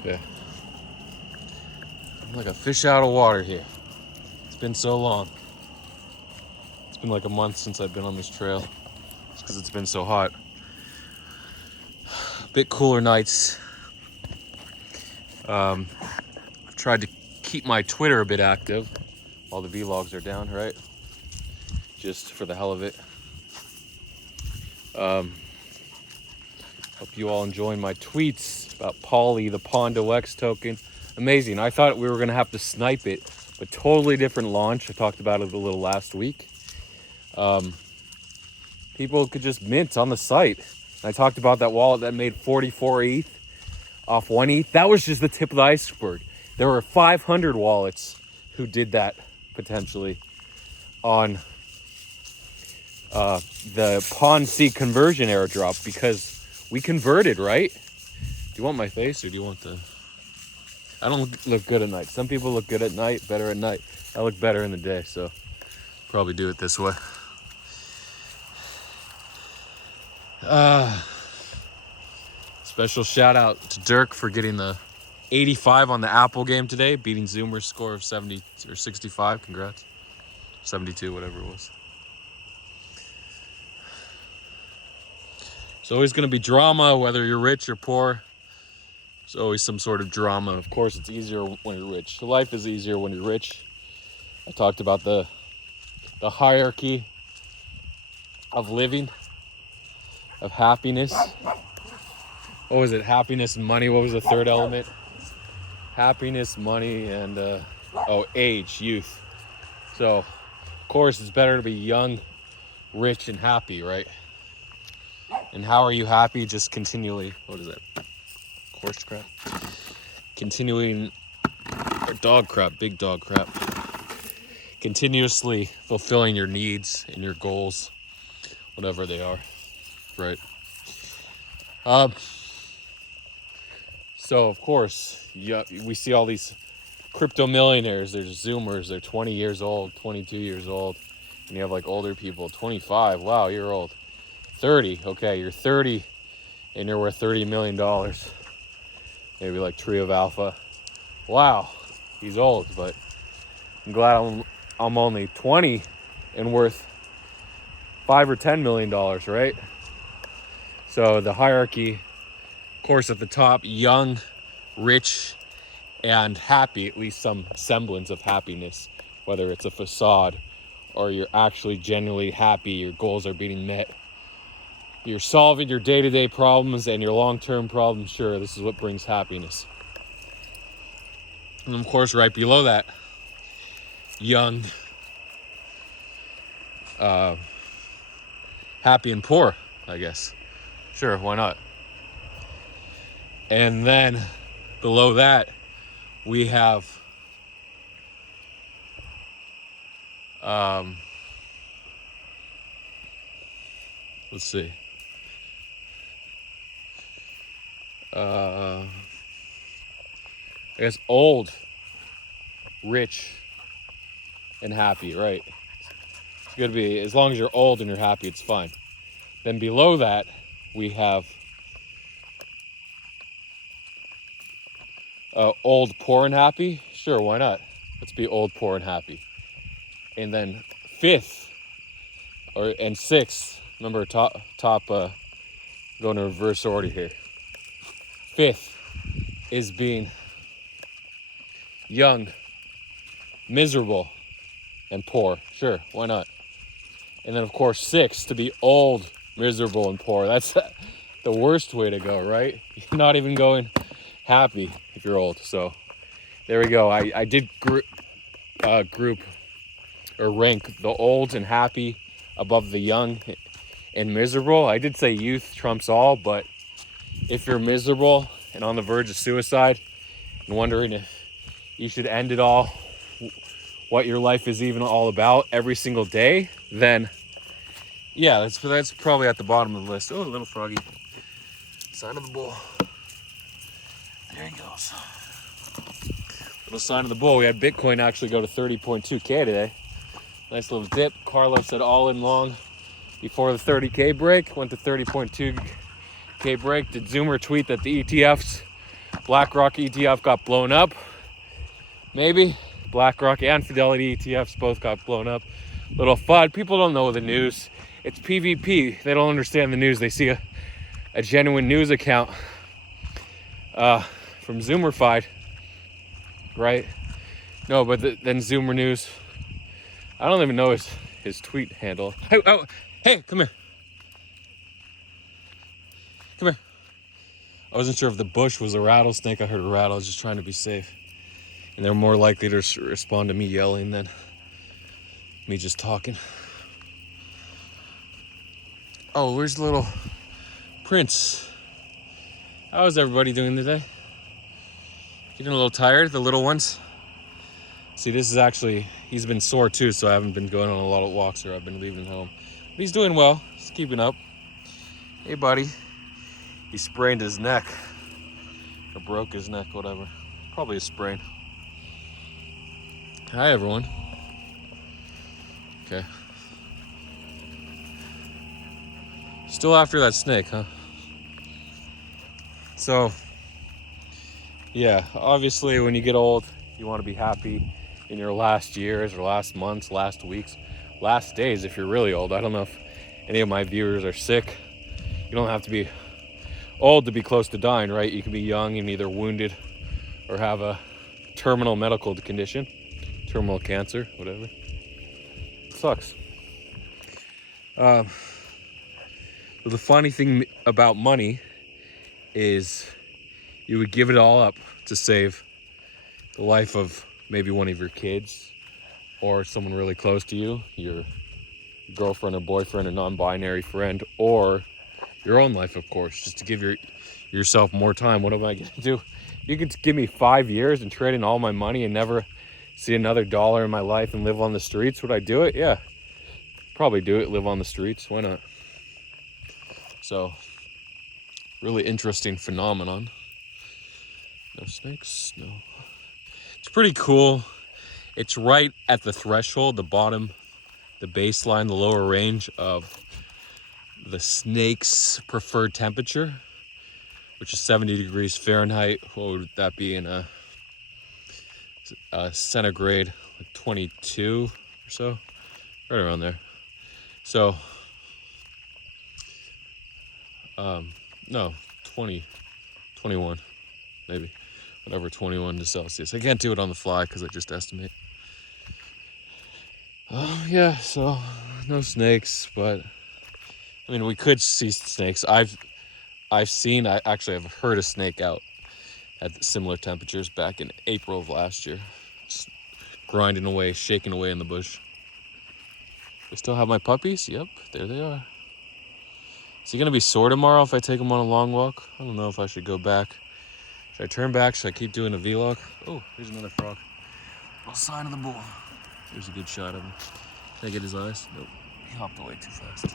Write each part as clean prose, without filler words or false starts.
Okay. I'm like a fish out of water here. It's been so long. It's been like a month since I've been on this trail. It's because it's been so hot. A bit cooler nights. I've tried to keep my Twitter a bit active. All the vlogs are down, right? Just for the hell of it. Hope you all enjoying my tweets about Polly, the Pondo X token. Amazing. I thought we were going to have to snipe it, but totally different launch. I talked about it a little last week. People could just mint on the site. I talked about that wallet that made 44 ETH off 1 ETH. That was just the tip of the iceberg. There were 500 wallets who did that potentially on the Ponzi conversion airdrop, because we converted, right? Do you want my face or do you want the... I don't look good at night. Some people look good at night, better at night. I look better in the day, so probably do it this way. Special shout out to Dirk for getting the 85 on the Apple game today, beating Zoomer's score of 70 or 65. Congrats. 72, whatever it was. It's always going to be drama, whether you're rich or poor. There's always some sort of drama. Of course, it's easier when you're rich. Life is easier when you're rich. I talked about the hierarchy of living, of happiness. What was it? Happiness and money. What was the third element? Happiness, money, and age, youth. So, of course, it's better to be young, rich, and happy, right? And how are you happy? Just continually, what is that? Horse crap? Continuing, or dog crap, big dog crap. Continuously fulfilling your needs and your goals, whatever they are, right? So of course, we see all these crypto millionaires. There's Zoomers. They're 20 years old, 22 years old, and you have like older people, 25. Wow, you're old. 30. Okay, you're 30, and you're worth $30 million. Maybe like Tree of Alpha. Wow, he's old, but I'm glad I'm only 20 and worth $5 or $10 million, right? So the hierarchy, of course, at the top, young, rich, and happy, at least some semblance of happiness, whether it's a facade or you're actually genuinely happy, your goals are being met, you're solving your day-to-day problems and your long-term problems. Sure, this is what brings happiness. And of course, right below that, young, happy and poor, I guess. Sure, why not? And then below that, we have let's see. I guess old, rich, and happy, right? It's gonna be, as long as you're old and you're happy, it's fine. Then below that, we have old, poor, and happy. Sure, why not? Let's be old, poor, and happy. And then fifth, and sixth. Remember, top. Going to reverse order here. Fifth is being young, miserable, and poor. Sure, why not? And then, of course, sixth, to be old, miserable, and poor. That's the worst way to go, right? You're not even going happy if you're old. So there we go. I did group or rank the old and happy above the young and miserable. I did say youth trumps all, but if you're miserable and on the verge of suicide and wondering if you should end it all, what your life is even all about every single day, then yeah, that's probably at the bottom of the list. Oh, a little froggy. Sign of the bull. There he goes. Little sign of the bull. We had Bitcoin actually go to 30.2K today. Nice little dip. Carlos said all in long before the 30K break. Went to 30.2K break. Did Zoomer tweet that the ETFs BlackRock ETF got blown up. Maybe. BlackRock and Fidelity ETFs both got blown up. Little FUD. People don't know the news. It's PvP. They don't understand the news. They see a genuine news account from Zoomerfied, right? No, but then Zoomer News. I don't even know his tweet handle. Hey, come here. Come here. I wasn't sure if the bush was a rattlesnake. I heard a rattle. I was just trying to be safe. And they're more likely to respond to me yelling than me just talking. Oh, where's the little Prince? How is everybody doing today? Getting a little tired, the little ones? See, this is actually, he's been sore too, so I haven't been going on a lot of walks or I've been leaving home. But he's doing well. He's keeping up. Hey, buddy. He sprained his neck. Or broke his neck, whatever. Probably a sprain. Hi, everyone. Okay. Still after that snake, huh? So, yeah, obviously when you get old, you want to be happy in your last years or last months, last weeks, last days if you're really old. I don't know if any of my viewers are sick. You don't have to be old to be close to dying, right? You can be young and either wounded or have a terminal medical condition, terminal cancer, whatever. It sucks. The funny thing about money is you would give it all up to save the life of maybe one of your kids or someone really close to you, your girlfriend or boyfriend, a non-binary friend, or your own life, of course, just to give yourself more time. What am I going to do? You could give me 5 years and trade in all my money and never see another dollar in my life and live on the streets. Would I do it? Yeah, probably do it. Live on the streets. Why not? So, really interesting phenomenon. No snakes, no. It's pretty cool. It's right at the threshold, the bottom, the baseline, the lower range of the snake's preferred temperature, which is 70 degrees Fahrenheit. What would that be in a centigrade? Like 22 or so, right around there. So, no, 20, 21, maybe, whatever, 21 to Celsius. I can't do it on the fly because I just estimate. Yeah, so no snakes, but I mean, we could see snakes. I've heard a snake out at similar temperatures back in April of last year. Just grinding away, shaking away in the bush. I still have my puppies. Yep, there they are. Is he gonna be sore tomorrow if I take him on a long walk? I don't know if I should go back. Should I turn back? Should I keep doing a vlog? Oh, here's another frog. Little sign of the bull. There's a good shot of him. Can I get his eyes? Nope. He hopped away too fast.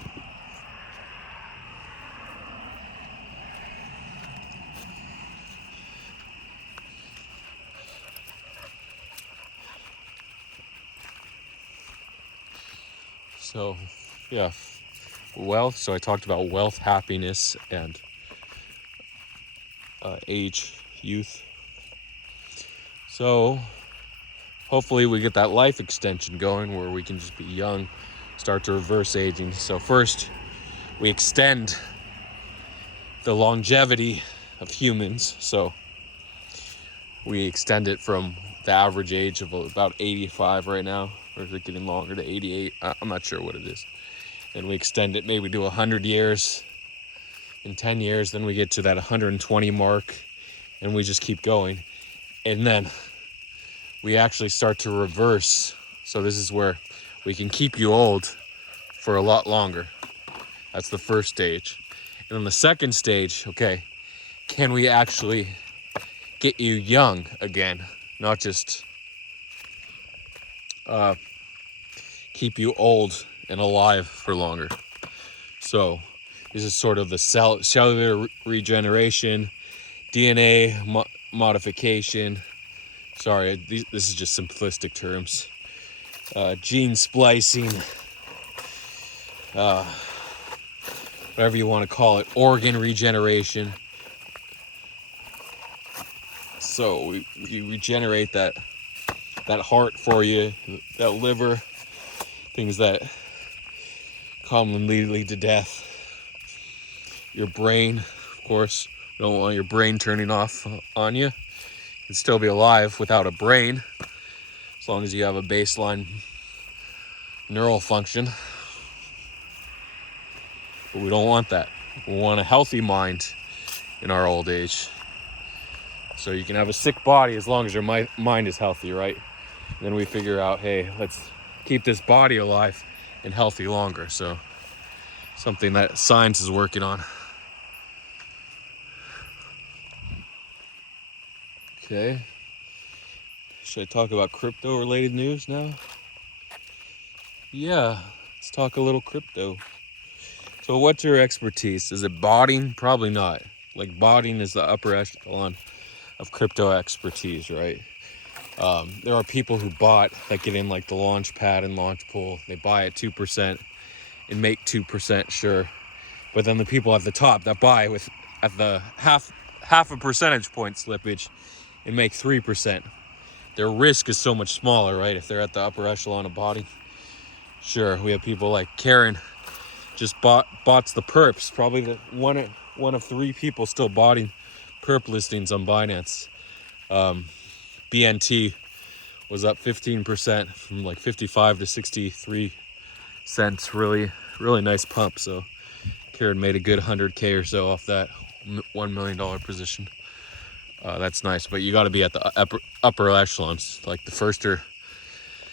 So, yeah, wealth. So I talked about wealth, happiness, and age, youth. So hopefully we get that life extension going where we can just be young, start to reverse aging. So first, we extend the longevity of humans. So we extend it from the average age of about 85 right now, or is it getting longer to 88? I'm not sure what it is. And we extend it maybe to 100 years. In 10 years, then we get to that 120 mark, and we just keep going. And then we actually start to reverse. So this is where we can keep you old for a lot longer. That's the first stage. And then the second stage, okay, can we actually get you young again? Not just keep you old and alive for longer. So this is sort of the cellular regeneration, DNA modification. Sorry, this is just simplistic terms. Gene splicing, whatever you want to call it, organ regeneration. So we regenerate that heart for you, that liver, things that commonly lead to death. Your brain, of course, you don't want your brain turning off on you. You can still be alive without a brain, as long as you have a baseline neural function. But we don't want that. We want a healthy mind in our old age. So you can have a sick body as long as your mind is healthy, right? And then we figure out, hey, let's keep this body alive and healthy longer. So something that science is working on. Okay. Should I talk about crypto related news now? Yeah, let's talk a little crypto. So what's your expertise? Is it botting? Probably not. Like botting is the upper echelon of crypto expertise, right? There are people who bot that get in like the launch pad and launch pool. They buy at 2% and make 2% sure. But then the people at the top that buy with at the half a percentage point slippage and make 3%. Their risk is so much smaller, right? If they're at the upper echelon of botting. Sure, we have people like Karen just bots the perps. Probably the one of 3 people still botting perp listings on Binance. BNT was up 15% from like 55 to 63 cents. Really nice pump. So Karen made a good 100K or so off that $1 million position. That's nice, but you got to be at the upper echelons, like the first or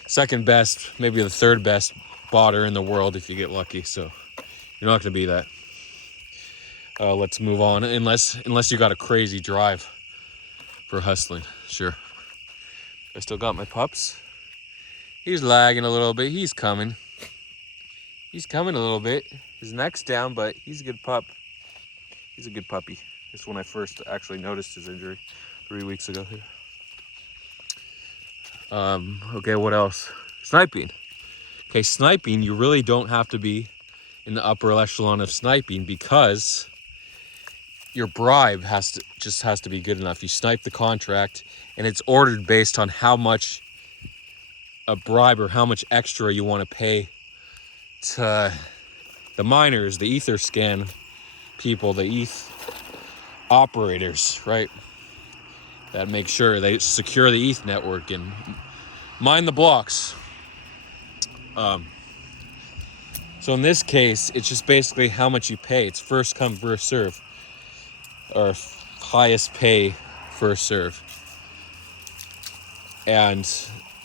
second best, maybe the third best botter in the world if you get lucky. So you're not going to be that. Let's move on, unless you got a crazy drive for hustling. Sure. I still got my pups. He's lagging a little bit. He's coming. He's coming a little bit. His neck's down, but he's a good pup. He's a good puppy. This is when I first actually noticed his injury 3 weeks ago. Okay, what else? Sniping. Okay, sniping, you really don't have to be in the upper echelon of sniping because your bribe has to be good enough. You snipe the contract and it's ordered based on how much a bribe or how much extra you want to pay to the miners, the Etherscan people, the ETH operators, right? That make sure they secure the ETH network and mine the blocks. So in this case, it's just basically how much you pay. It's first come, first serve, or highest pay, first serve. And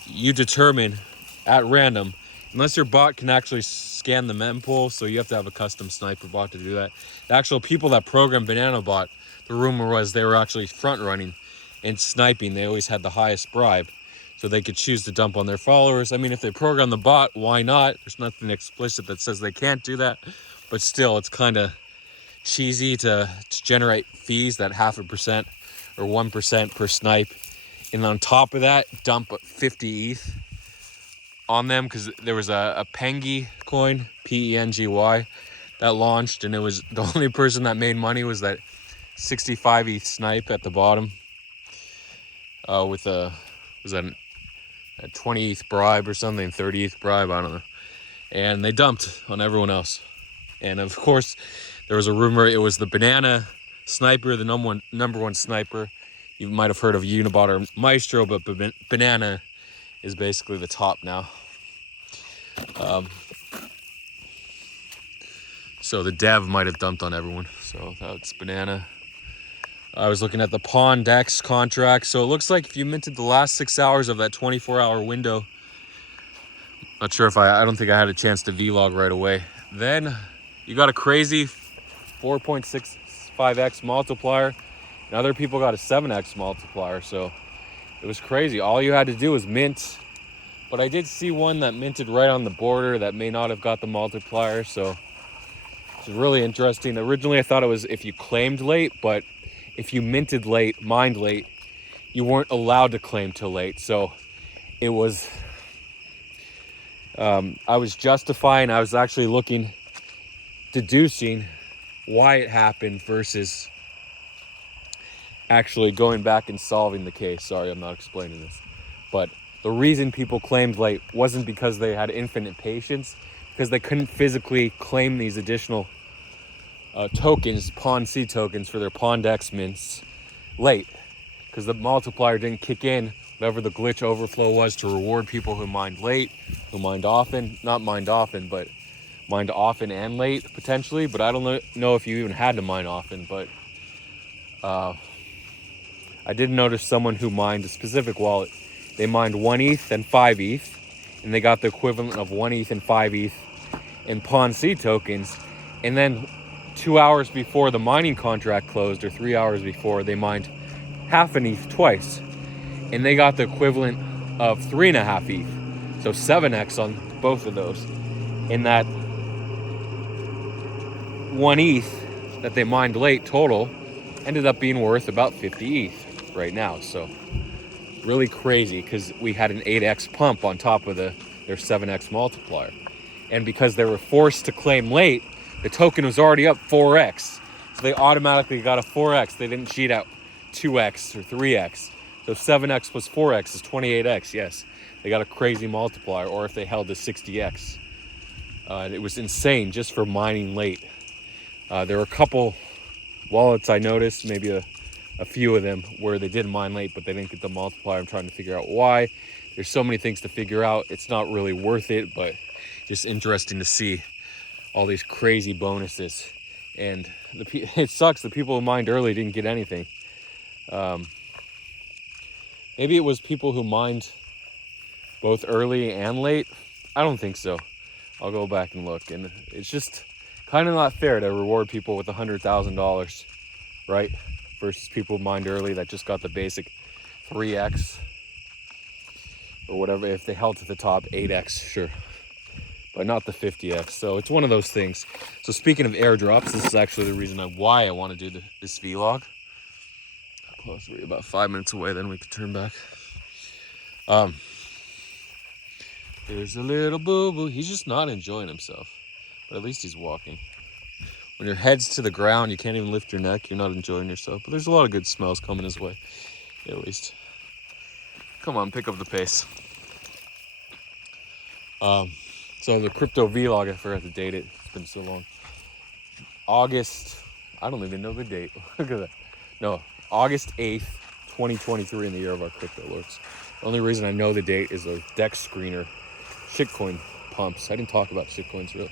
you determine at random, unless your bot can actually scan the mempool, so you have to have a custom sniper bot to do that. The actual people that programmed Banana Bot, the rumor was they were actually front running and sniping. They always had the highest bribe, so they could choose to dump on their followers. I mean, if they program the bot, why not? There's nothing explicit that says they can't do that, but still, it's kind of cheesy to generate fees that 0.5% or 1% per snipe, and on top of that, dump 50 ETH on them, because there was a Pengy coin, PENGY, that launched, and it was the only person that made money was that 65 ETH snipe at the bottom, with a 20 ETH bribe or something, 30 ETH bribe, I don't know. And they dumped on everyone else. And of course, there was a rumor it was the Banana sniper, the number one sniper. You might have heard of Unibot or Maestro, but Banana is basically the top now. So the dev might have dumped on everyone. So that's Banana. I was looking at the Pondex contract. So it looks like if you minted the last 6 hours of that 24-hour window, not sure if I don't think I had a chance to vlog right away. Then you got a crazy 4.65x multiplier. And other people got a 7x multiplier. So it was crazy. All you had to do was mint. But I did see one that minted right on the border that may not have got the multiplier. So it's really interesting. Originally, I thought it was if you claimed late, but if you minted late, mined late, you weren't allowed to claim till late. So it was, I was justifying, I was actually deducing why it happened versus actually going back and solving the case. Sorry, I'm not explaining this. But the reason people claimed late wasn't because they had infinite patience, because they couldn't physically claim these additional tokens, Pond C tokens for their Pondex mints late, because the multiplier didn't kick in, whatever the glitch overflow was, to reward people who mined late, who mined often, not mined often, but mined often and late potentially. But I don't know if you even had to mine often, but I did notice someone who mined a specific wallet. They mined 1 ETH and 5 ETH, and they got the equivalent of 1 ETH and 5 ETH in Pond C tokens. And then 2 hours before the mining contract closed, or 3 hours before, they mined half an ETH twice, and they got the equivalent of 3.5 ETH, so 7x on both of those. And that 1 ETH that they mined late total ended up being worth about 50 ETH right now. So really crazy, because we had an 8x pump on top of their 7x multiplier. And because they were forced to claim late, the token was already up 4x. So they automatically got a 4x. They didn't cheat out 2x or 3x. So 7x plus 4x is 28x. Yes, they got a crazy multiplier. Or if they held to 60x. It was insane just for mining late. There were a couple wallets I noticed, maybe a few of them, where they did mine late, but they didn't get the multiplier. I'm trying to figure out why. There's so many things to figure out. It's not really worth it, but just interesting to see all these crazy bonuses. And it sucks the people who mined early didn't get anything. Maybe it was people who mined both early and late. I don't think so. I'll go back and look. And it's just kind of not fair to reward people with $100,000, right? Versus people who mined early that just got the basic 3x or whatever. If they held to the top, 8x, sure, but not the 50x. So it's one of those things. So speaking of airdrops, this is actually the reason why I want to do this vlog. How close are we? About 5 minutes away, then we can turn back. There's a little boo-boo. He's just not enjoying himself, but at least he's walking. When your head's to the ground, you can't even lift your neck, you're not enjoying yourself. But there's a lot of good smells coming his way, at least. Come on, pick up the pace. So the crypto vlog, I forgot to date it. It's been so long. August, I don't even know the date. Look at that. No, August 8th, 2023 in the year of our crypto lords. The only reason I know the date is a DEX screener, shitcoin pumps. I didn't talk about shitcoins really.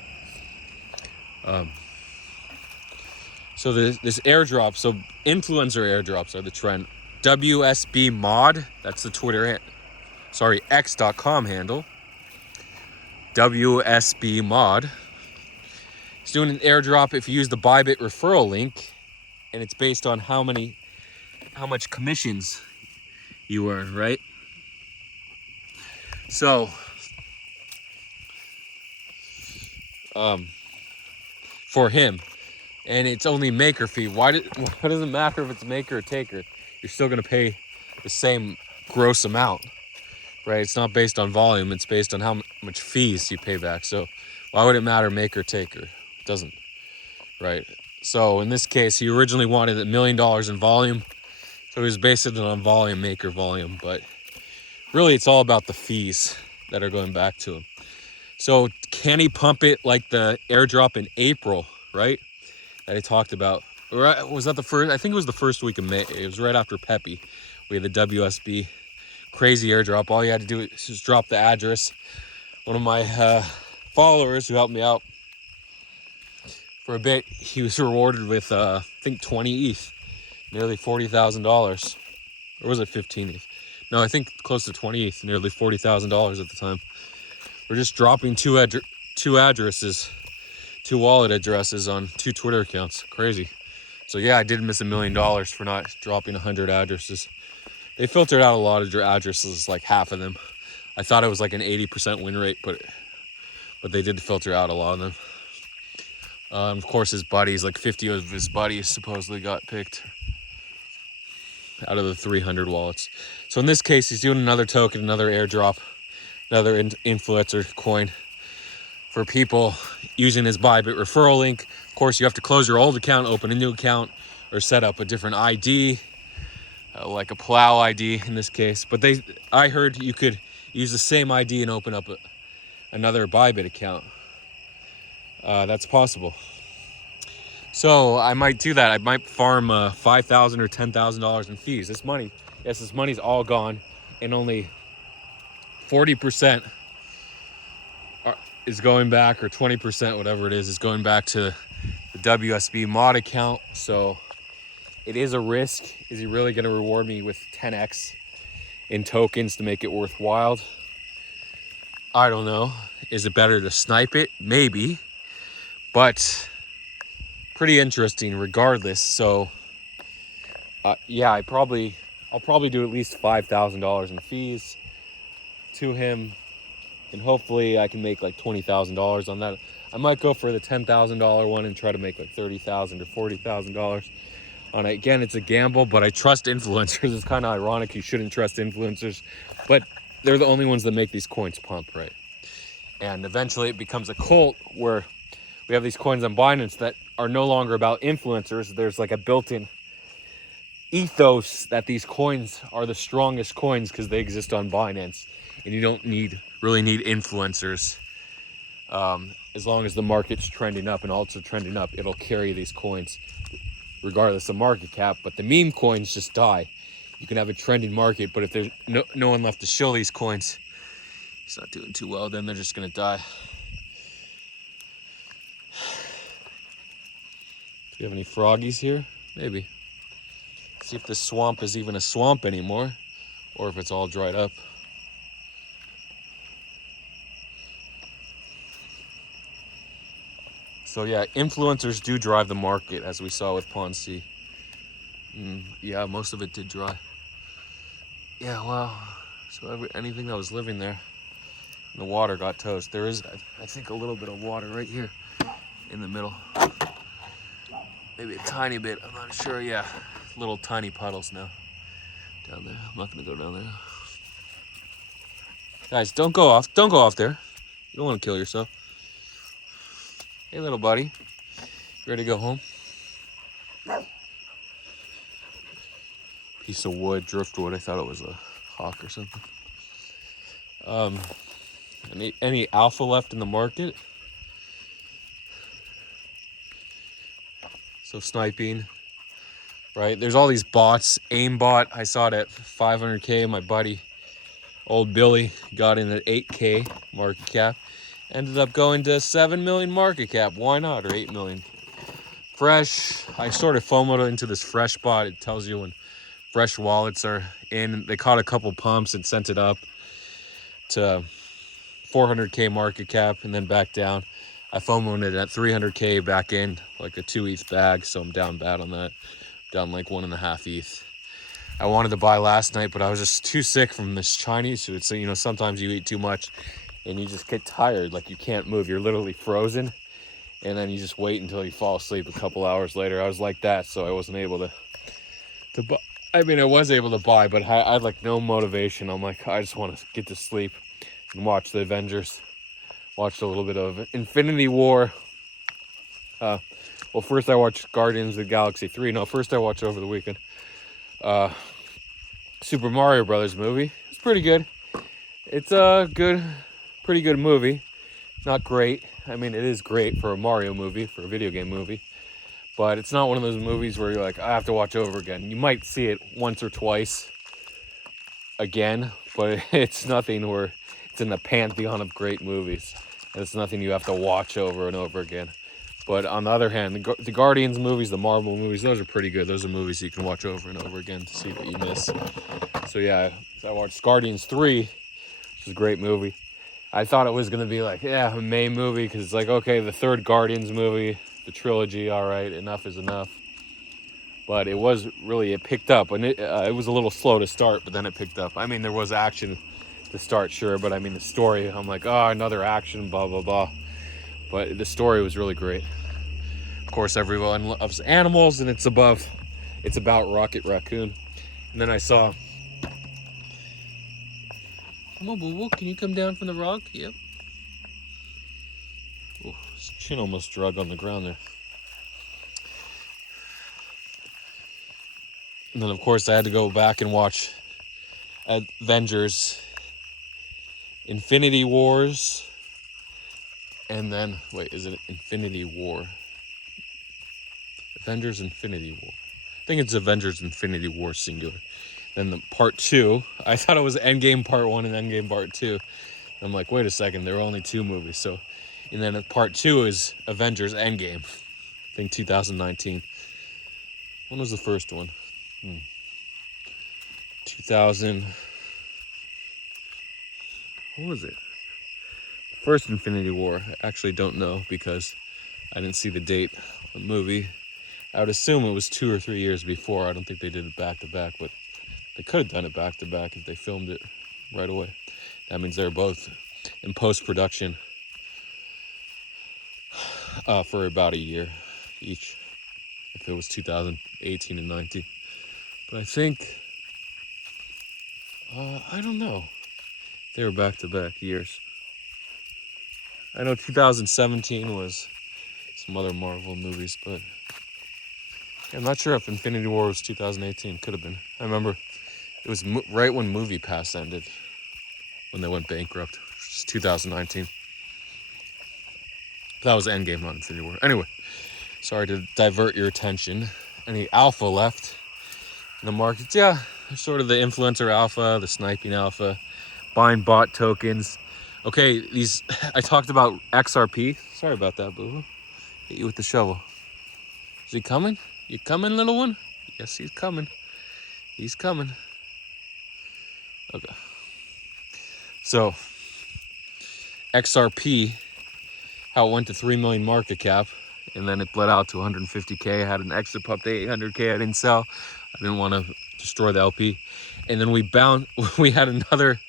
So this airdrop, so influencer airdrops are the trend. WSB mod, that's the Twitter, X.com handle. WSB mod. It's doing an airdrop if you use the Bybit referral link, and it's based on how much commissions you earn, right? So, for him, and it's only maker fee. Why does it matter if it's maker or taker? You're still gonna pay the same gross amount, right? It's not based on volume, it's based on how much fees you pay back. So why would it matter maker or taker? It doesn't, right? So in this case, he originally wanted $1 million in volume, so he was basing it on volume, maker volume, but really it's all about the fees that are going back to him. So can he pump it like the airdrop in April, right? That I talked about. Or was that the first? I think it was the first week of May. It was right after Pepe. We had the WSB crazy airdrop. All you had to do is just drop the address. One of my followers who helped me out for a bit, he was rewarded with I think 20 ETH, nearly $40,000, or was it 15 ETH? No, I think close to 20 ETH, nearly $40,000 at the time. We're just dropping two addresses, 2 wallet addresses on 2 Twitter accounts. Crazy. So yeah, I did miss $1 million for not dropping 100 addresses. They filtered out a lot of addresses, like half of them. I thought it was like an 80% win rate, but they did filter out a lot of them. Of course, his buddies, like 50 of his buddies supposedly got picked out of the 300 wallets. So in this case, he's doing another token, another airdrop, another influencer coin for people using his Bybit referral link. Of course, you have to close your old account, open a new account, or set up a different ID. like a plow ID in this case. But I heard you could use the same ID and open up another Bybit account. That's possible. So I might do that. I might farm $5,000 or $10,000 in fees. This money's all gone, and only 40% is going back, or 20%, whatever it is going back to the WSB mod account. So it is a risk. Is he really going to reward me with 10x in tokens to make it worthwhile? I don't know. Is it better to snipe it? Maybe. But pretty interesting regardless. So yeah, I'll probably do at least $5,000 in fees to him, and hopefully I can make like $20,000 on that. I might go for the $10,000 one and try to make like $30,000 or $40,000 on it. Again, it's a gamble, but I trust influencers. It's kind of ironic you shouldn't trust influencers, but they're the only ones that make these coins pump, right? And eventually it becomes a cult where we have these coins on Binance that are no longer about influencers. There's like a built-in ethos that these coins are the strongest coins because they exist on Binance, and you don't really need influencers. As long as the market's trending up and also trending up, it'll carry these coins regardless of market cap. But the meme coins just die. You can have a trending market, but if there's no one left to show these coins, it's not doing too well, then they're just gonna die. Do we have any froggies here? Maybe. See if this swamp is even a swamp anymore, or if it's all dried up. So yeah, influencers do drive the market, as we saw with Ponzi. Yeah, most of it did dry. Yeah, wow. So anything that was living there in the water got toast. There is, I think, a little bit of water right here in the middle. Maybe a tiny bit, I'm not sure. Yeah, little tiny puddles now down there. I'm not gonna go down there. Guys, don't go off there. You don't want to kill yourself. Hey, little buddy, you ready to go home? Piece of wood, driftwood. I thought it was a hawk or something. Any alpha left in the market? So sniping, right? There's all these bots. Aimbot, I saw it at 500K. My buddy, old Billy, got in at 8K market cap. Ended up going to 7 million market cap. Why not? Or 8 million. Fresh, I sort of FOMO'd into this Fresh bot. It tells you when fresh wallets are in. They caught a couple pumps and sent it up to 400K market cap and then back down. I FOMO'd it at 300K back in, like a 2 ETH bag, so I'm down bad on that. Down like 1.5 ETH. I wanted to buy last night, but I was just too sick from this Chinese food. So, sometimes you eat too much and you just get tired, like you can't move. You're literally frozen, and then you just wait until you fall asleep a couple hours later. I was like that, so I wasn't able to buy. I mean, I was able to buy, but I had like no motivation. I'm like, I just want to get to sleep and watch the Avengers. Watched a little bit of Infinity War. Well, first I watched Guardians of the Galaxy 3. No, first I watched over the weekend Super Mario Brothers movie. It's pretty good. It's a pretty good movie. Not great. I mean, it is great for a Mario movie, for a video game movie. But it's not one of those movies where you're like, I have to watch over again. You might see it once or twice again, but it's nothing where it's in the pantheon of great movies. It's nothing you have to watch over and over again. But on the other hand, the Guardians movies, the Marvel movies, those are pretty good. Those are movies you can watch over and over again to see what you miss. So yeah, I watched Guardians 3, which is a great movie. I thought it was going to be like, a May movie, because it's like, okay, the third Guardians movie, the trilogy, all right, enough is enough. But it picked up, and it was a little slow to start, but then it picked up. I mean, there was action to start, sure, but I mean, the story, I'm like, another action, blah, blah, blah. But the story was really great. Of course, everyone loves animals, and it's about Rocket Raccoon. And then I saw, come on, boo-boo, can you come down from the rock? Yep. Oh, his chin almost drug on the ground there. And then, of course, I had to go back and watch Avengers Infinity Wars. And then, wait, is it Infinity War? Avengers Infinity War. I think it's Avengers Infinity War singular. Then the part 2, I thought it was Endgame part 1 and Endgame part 2. I'm like, wait a second, there were only 2 movies. So, and then part 2 is Avengers Endgame. I think 2019. When was the first one? 2000. What was it? First Infinity War. I actually don't know because I didn't see the date of the movie. I would assume it was 2 or 3 years before. I don't think they did it back to back, but they could have done it back to back if they filmed it right away. That means they're both in post-production for about a year each, if it was 2018 and 19. But I think, I don't know. They were back-to-back years. I know 2017 was some other Marvel movies, but I'm not sure if Infinity War was 2018. Could have been. I remember it was right when MoviePass ended, when they went bankrupt. Which is 2019. That was Endgame, not Infinity War. Anyway, sorry to divert your attention. Any alpha left in the markets? Yeah, sort of the influencer alpha, the sniping alpha, buying bot tokens. Okay, these, I talked about XRP. Sorry about that, boo. Hit you with the shovel. Is he coming? You coming, little one? Yes, he's coming. He's coming. Okay. So, XRP, how it went to 3 million market cap, and then it bled out to 150K. I had an exit up to 800K. I didn't sell. I didn't want to destroy the LP. And then we had another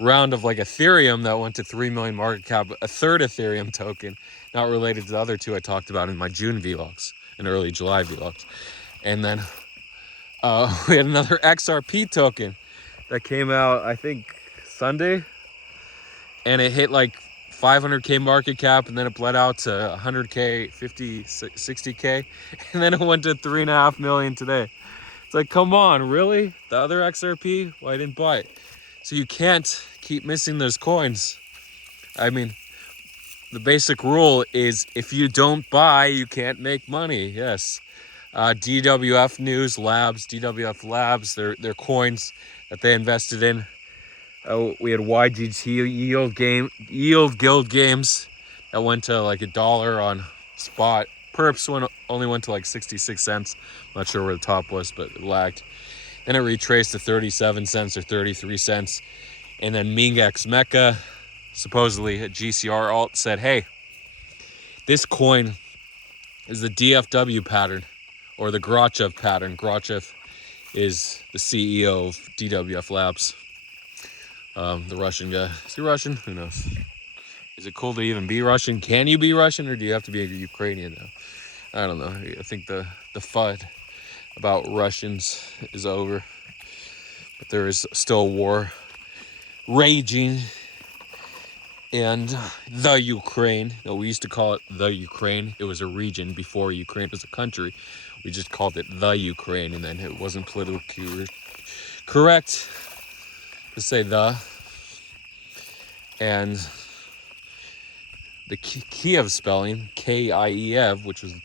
round of like Ethereum that went to 3 million market cap, a third Ethereum token, not related to the other two I talked about in my June vlogs and early July vlogs. And then we had another XRP token that came out, I think, Sunday, and it hit like 500K market cap, and then it bled out to 100K, 50, 60K, and then it went to 3.5 million today. It's like, come on, really? The other XRP? Well, I didn't buy it. So you can't keep missing those coins. I mean, the basic rule is if you don't buy, you can't make money. Yes. DWF News Labs, DWF Labs, their coins that they invested in. We had YGT Yield Guild Games that went to like $1 on spot. Perps only went to like 66 cents. I'm not sure where the top was, but it lagged. Then it retraced to 37 cents or 33 cents. And then Mingex Mecca, supposedly a GCR alt, said, hey, this coin is the DFW pattern or the Grachev pattern. Grachev is the CEO of DWF Labs. The Russian guy. Is he Russian? Who knows? Is it cool to even be Russian? Can you be Russian, or do you have to be a Ukrainian now? I don't know. I think the FUD about Russians is over. But there is still a war raging in the Ukraine. No, we used to call it the Ukraine. It was a region before Ukraine was a country. We just called it the Ukraine, and then it wasn't politically correct to say the. And the Kiev spelling, K-I-E-V, which was the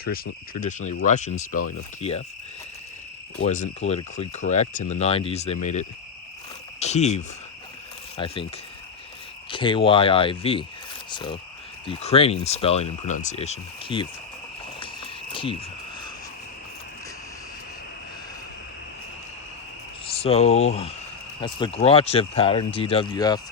traditionally Russian spelling of Kiev, wasn't politically correct. In the 90s, they made it Kyiv, I think, K-Y-I-V. So the Ukrainian spelling and pronunciation, Kyiv. Kyiv. So that's the Grachev pattern, DWF.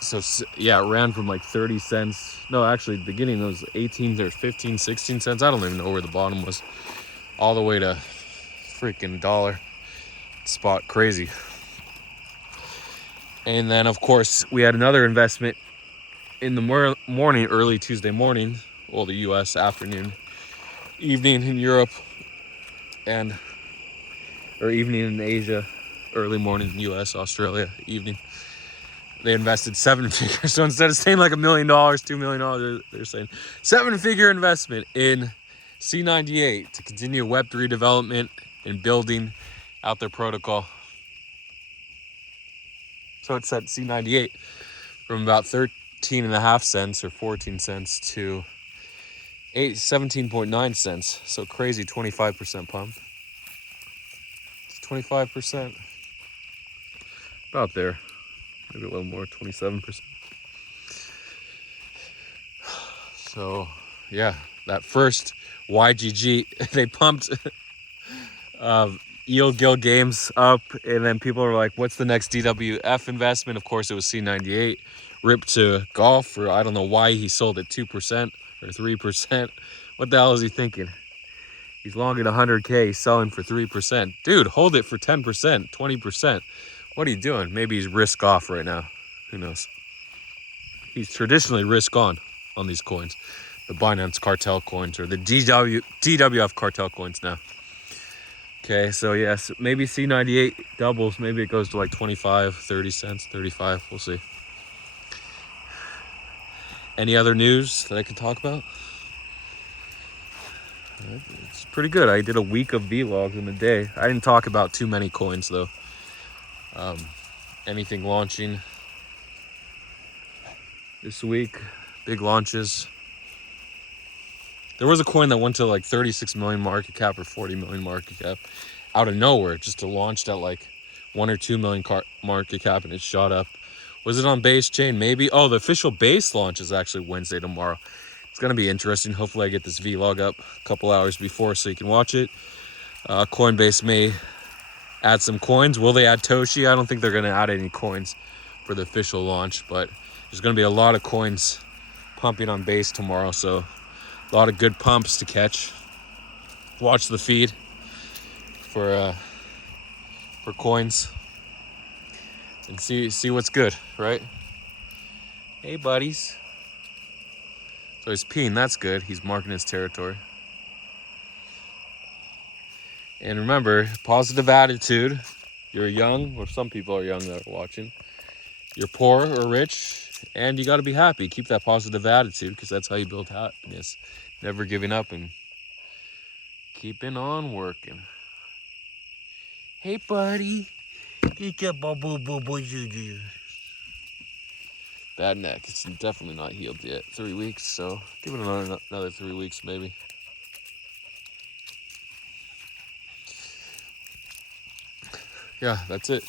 So yeah, it ran from like 30 cents. No, actually, the beginning it was 18 or 15, 16 cents. I don't even know where the bottom was. All the way to freaking $1. Spot crazy. And then, of course, we had another investment in the morning, early Tuesday morning. Well, the U.S. afternoon, evening in Europe, or evening in Asia, early morning in U.S., Australia, evening. They invested 7 figures. So instead of saying like $1 million, $2 million, they're saying 7-figure investment in C98 to continue Web3 development and building out their protocol. So it's at C98 from about 13.5 cents or 14 cents to 17.9 cents. So crazy 25% pump. It's 25%. About there. Maybe a little more, 27%. So yeah, that first YGG, they pumped Yield Guild Games up, and then people were like, what's the next DWF investment? Of course, it was C98. Ripped to Golf for, I don't know why he sold at 2% or 3%. What the hell is he thinking? He's long at 100K, he's selling for 3%. Dude, hold it for 10%, 20%. What are you doing? Maybe he's risk off right now. Who knows? He's traditionally risk on these coins. The Binance cartel coins, or the DWF cartel coins now. Okay, so yes, maybe C98 doubles. Maybe it goes to like 25, 30 cents, 35. We'll see. Any other news that I can talk about? It's pretty good. I did a week of vlogs in a day. I didn't talk about too many coins though. Anything launching this week, big launches. There was a coin that went to like 36 million market cap or 40 million market cap out of nowhere, just launched at like 1 or 2 million market cap, and it shot up. Was it on Base Chain? Maybe. Oh, the official Base launch is actually Wednesday tomorrow. It's going to be interesting. Hopefully I get this vlog up a couple hours before so you can watch it. Coinbase may add some coins. Will they add Toshi? I don't think they're going to add any coins for the official launch, but there's going to be a lot of coins pumping on Base tomorrow, so a lot of good pumps to catch. Watch the feed for coins and see what's good, right? Hey, buddies. So he's peeing, that's good. He's marking his territory. And remember, positive attitude. You're young, or some people are young that are watching. You're poor or rich, and you got to be happy. Keep that positive attitude, because that's how you build happiness. Never giving up and keeping on working. Hey, buddy. Bad neck. It's definitely not healed yet. 3 weeks, so give it another 3 weeks maybe. Yeah, that's it.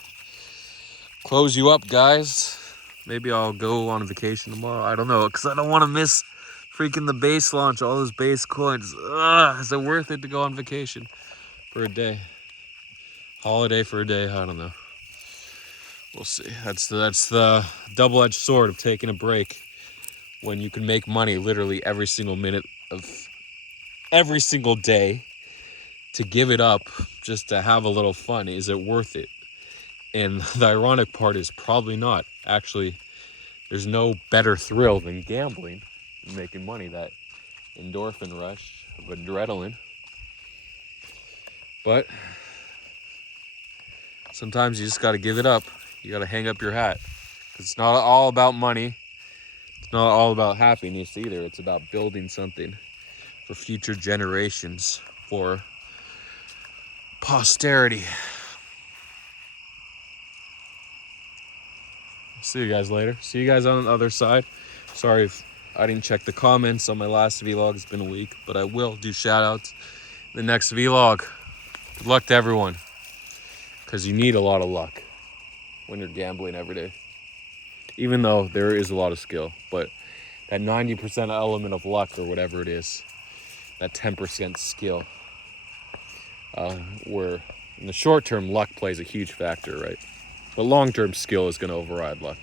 Close you up, guys. Maybe I'll go on vacation tomorrow. I don't know, because I don't want to miss freaking the Base launch, all those Base coins. Is it worth it to go on vacation for a day? Holiday for a day? I don't know. We'll see. That's the double-edged sword of taking a break when you can make money literally every single minute of every single day. To give it up just to have a little fun, is it worth it? And the ironic part is probably not. Actually, there's no better thrill than gambling and making money, that endorphin rush of adrenaline. But sometimes you just got to give it up. You got to hang up your hat. It's not all about money. It's not all about happiness either. It's about building something for future generations, for posterity. See you guys later. See you guys on the other side. Sorry if I didn't check the comments on my last vlog. It's been a week, but I will do shout outs in the next vlog. Good luck to everyone, because you need a lot of luck when you're gambling every day. Even though there is a lot of skill, but that 90% element of luck, or whatever it is, that 10% skill, where in the short term luck plays a huge factor, right? But long term skill is going to override luck.